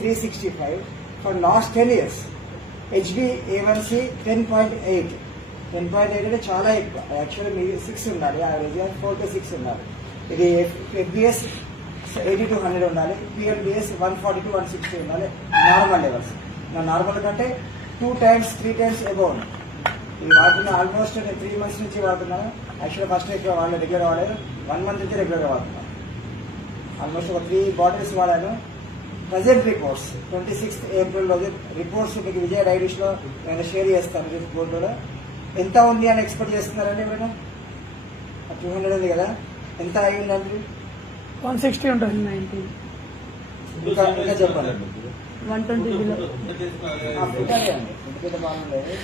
365 for last 10 years. HbA1c 10.8. 10.8 అంటే చాలా ఎక్కువ. యాక్చువల్లీ మీరు 6 ఉండాలి, యావరేజ్ 4 to 6 ఉండాలి. ఇది FBS 80 to 100 ఉండాలి, PLBS 140 to 160 ఉండాలి. Normal levels. నా నార్మల్ కంటే 2 times 3 times అబౌవ్ ఉంది. ఇది వాడుతున్నా ఆల్మోస్ట్ 3 months నుంచి వాడుతున్నాను. యాక్చువల్లీ ఫస్ట్ ఎక్కువ వాళ్ళు రెగ్యులర్ వాడారు, 1 month నుంచి రెగ్యులర్గా వాడుతున్నాను. ఆల్మోస్ట్ ఒక 3 bottles వాడాను. ప్రజెంట్ రిపోర్ట్స్ 26th April రోజు రిపోర్ట్స్ మీకు విజయ డైరీస్ లో నేను షేర్ చేస్తాను. బోర్డులో ఎంత ఉంది అని ఎక్స్పెక్ట్ చేస్తున్నారండి ఇప్పుడు? 200 ఉంది కదా, ఎంత అయ్యిందండి? 160 ఉంటుంది. 90 ఇంకా చెప్పండి. 120 బిలో బాగుండేది,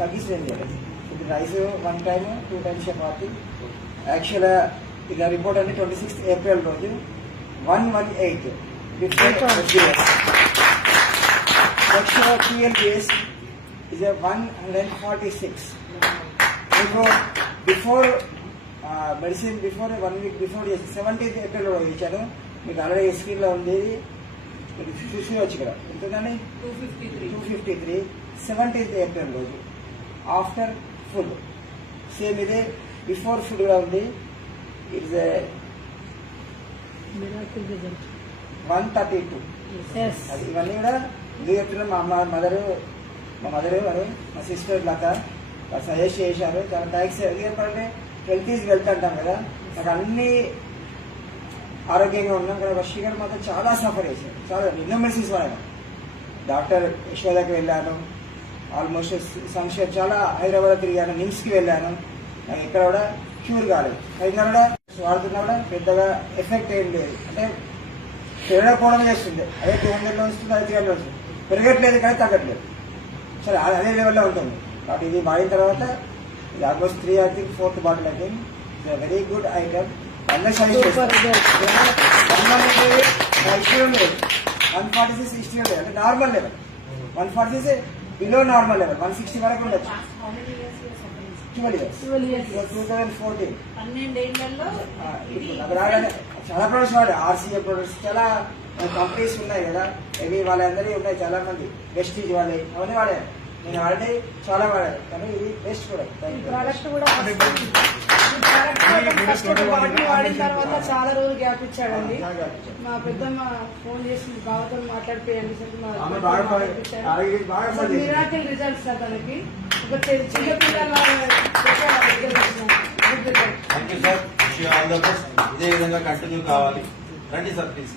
తగ్గించలేదు. ఇది రైస్ 1 time 2 times చపాతి. యాక్చువల్గా ఇక రిపోర్ట్ అంటే 26th April రోజు 118 before FBS. Next PLBS is a 146. Before medicine, before 1 week before 17th April రోజు ఇచ్చాను. మీకు ఆల్రెడీ స్క్రీన్ లో ఉంది, చూసుకోవచ్చు ఇక్కడ. ఎంతండి? 253. 17th April రోజు ఆఫ్టర్ ఫుడ్ సేమ్ ఇదే. బిఫోర్ ఫుడ్ కూడా ఉంది. ఇట్స్ 132. అది ఇవన్నీ కూడా ఎందుకు చెప్తున్నా, మా మదరు అని మా సిస్టర్ లాగా సజెస్ట్ చేశారు. చాలా థ్యాంక్స్. ఎందుకు చెప్పాలంటే హెల్త్ ఈజ్ వెల్త్ అంటాం కదా, నాకు అన్ని ఆరోగ్యంగా ఉన్నాం కదా. షుగర్ మాత్రం చాలా సఫర్ చేశాను, చాలా ఎన్నో మెడిసిన్స్ వాడాను. డాక్టర్ యశోదకి వెళ్ళాను, ఆల్మోస్ట్ సంక్షేప్ చాలా హైదరాబాద్ తిరిగాను, నిమ్స్కి వెళ్ళాను. నాకు ఇక్కడ కూడా క్యూర్ కాలేదు. అయినా కూడా వాడుతున్నా కూడా పెద్దగా ఎఫెక్ట్ ఏం లేదు. అంటే పెరగకపోవడం చేస్తుంది. అదే 200 వస్తుంది, అదే 300 వస్తుంది. పెరగట్లేదు కానీ తగ్గట్లేదు. సరే అదే లెవెల్లో ఉంటుంది. కాబట్టి ఇది వాడిన తర్వాత ఇది almost 3 I think 4th bottle I think. It's very good item. అందరూ సజెస్ట్ చేస్తారు. 146 60 లేదు, అంటే normal level. 146 below normal level. 160 వరకు ఉండొచ్చు. 12 years. 2014. చాలా ప్రొడక్ట్స్ వాడే, RCA ప్రొడక్ట్స్, చాలా కంపెనీస్ ఉన్నాయి కదా, ఇవి వాళ్ళందరికీ ఉన్నాయి. చాలా మంది వెస్టీజ్ వాళ్ళే అవన్నీ వాడారు. నేను ఆల్రెడీ చాలా వాడాను, కానీ ఇది బెస్ట్ ప్రొడక్ట్. వాడిన తర్వాత చాలా రోజులు గ్యాప్ ఇచ్చాడండి. మా పెద్దమ్మ ఫోన్ చేసి బావతో మాట్లాడిపోయండి సార్, మిరాకిల్ రిజల్ట్స్ సార్. తనకి ఒక చిన్న పిల్లల ఇదే విధంగా కంటిన్యూ కావాలి. రండి సార్ ప్లీజ్.